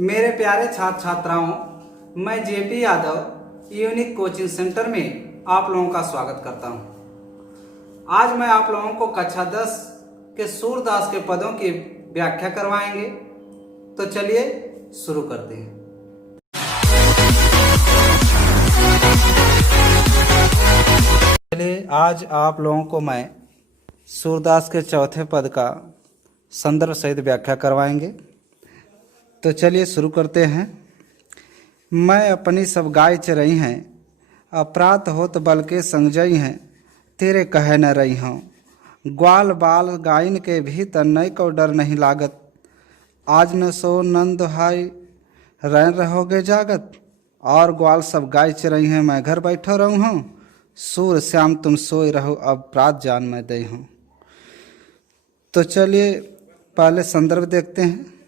मेरे प्यारे छात्र छात्राओं, मैं JP Yadav unique coaching centre में आप लोगों का स्वागत करता हूं। आज मैं आप लोगों को कक्षा 10 के सूरदास के पदों की व्याख्या करवाएंगे। तो चलिए शुरू करते हैं। चलिए आज आप लोगों को मैं सूरदास के चौथे पद का संदर्भ सहित व्याख्या करवाएंगे। तो चलिए शुरू करते हैं। मैं अपनी सब गाय चरई हैं, अपराध होत बल के संजई हैं, तेरे कहे न रही हूँ। ग्वाल बाल गायन के भीतर नई को डर नहीं लागत, आज न सो नंद हाय रैन रहोगे जागत। और ग्वाल सब गाय चरई हैं, मैं घर बैठो रहूँ हूँ, सूर श्याम तुम सोए रहो, अब प्रात जान मैं दई हूँ। तो चलिए पहले संदर्भ देखते हैं।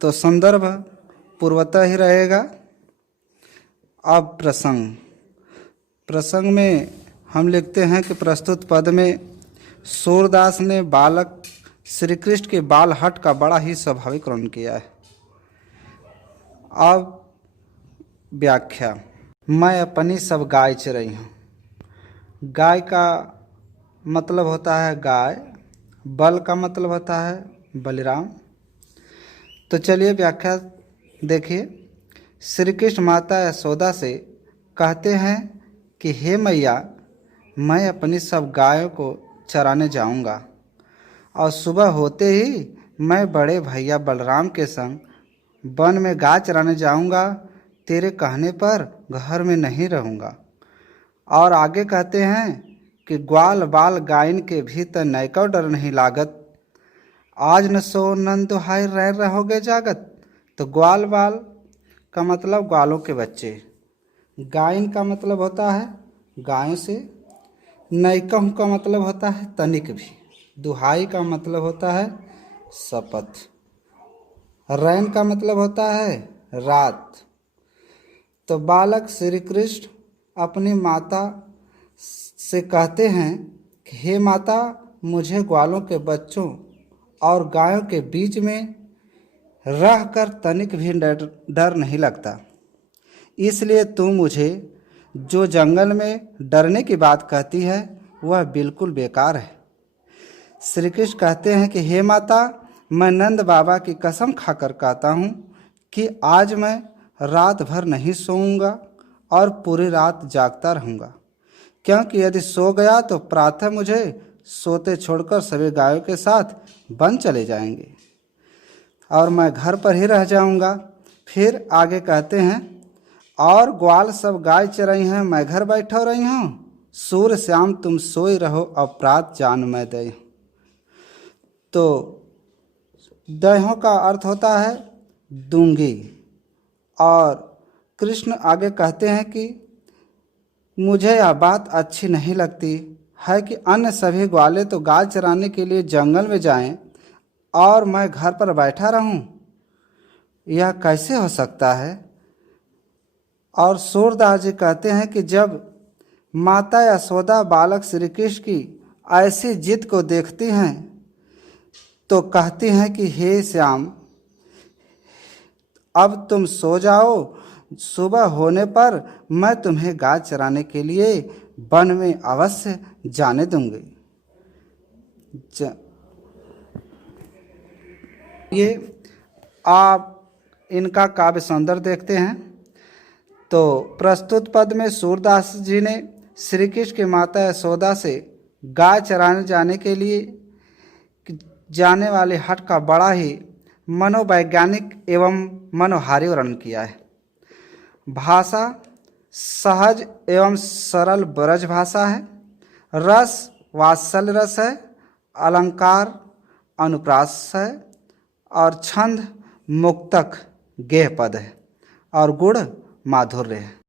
तो संदर्भ पूर्वतः ही रहेगा। अब प्रसंग में हम लिखते हैं कि प्रस्तुत पद में सूरदास ने बालक श्री कृष्ण के बाल हट का बड़ा ही स्वाभाविक वर्णन किया है। अब व्याख्या। मैं अपनी सब गाय चरई हूँ। गाय का मतलब होता है गाय, बल का मतलब होता है बलिराम। तो चलिए व्याख्या देखिए। श्री कृष्ण माता यशोदा से कहते हैं कि हे मैया, मैं अपनी सब गायों को चराने जाऊंगा और सुबह होते ही मैं बड़े भैया बलराम के संग वन में गाय चराने जाऊंगा, तेरे कहने पर घर में नहीं रहूंगा। और आगे कहते हैं कि ग्वाल बाल गायन के भीतर नैको डर नहीं लागत, आज न सो नंद हाय रह रहोगे जागत। तो ग्वाल बाल का मतलब ग्वालों के बच्चे, गायन का मतलब होता है गायों से, नैकह का मतलब होता है तनिक भी, दुहाई का मतलब होता है शपथ, रैन का मतलब होता है रात। तो बालक श्री कृष्ण अपनी माता से कहते हैं कि हे माता, मुझे ग्वालों के बच्चों और गायों के बीच में रहकर तनिक भी डर नहीं लगता, इसलिए तू मुझे जो जंगल में डरने की बात कहती है वह बिल्कुल बेकार है। श्री कृष्ण कहते हैं कि हे माता, मैं नंद बाबा की कसम खाकर कहता हूँ कि आज मैं रात भर नहीं सोऊंगा और पूरी रात जागता रहूँगा, क्योंकि यदि सो गया तो प्रातः मुझे सोते छोड़कर सभी गायों के साथ वन चले जाएंगे और मैं घर पर ही रह जाऊंगा। फिर आगे कहते हैं, और ग्वाल सब गाय चरई हैं, मैं घर बैठो रही हूँ, सूर श्याम तुम सोई रहो, अब प्रात जान मैं दई हूँ। तो दहों का अर्थ होता है दूंगी। और कृष्ण आगे कहते हैं कि मुझे यह बात अच्छी नहीं लगती है कि अन्य सभी ग्वाले तो गाय चराने के लिए जंगल में जाएं और मैं घर पर बैठा रहूं, यह कैसे हो सकता है। और सूरदास जी कहते हैं कि जब माता यशोदा बालक श्री कृष्ण की ऐसी जिद को देखती हैं तो कहती हैं कि हे श्याम, अब तुम सो जाओ, सुबह होने पर मैं तुम्हें गाय चराने के लिए वन में अवश्य जाने दूंगी। ये आप इनका काव्य सौंदर्य देखते हैं। तो प्रस्तुत पद में सूरदास जी ने श्री कृष्ण की माता यशोदा से गाय चराने जाने के लिए जाने वाले हट का बड़ा ही मनोवैज्ञानिक एवं मनोहारी वर्णन किया है। भाषा सहज एवं सरल ब्रज भाषा है। रस वात्सल्य रस है। अलंकार अनुप्रास है। और छंद मुक्तक गेह पद है। और गुण माधुर्य है।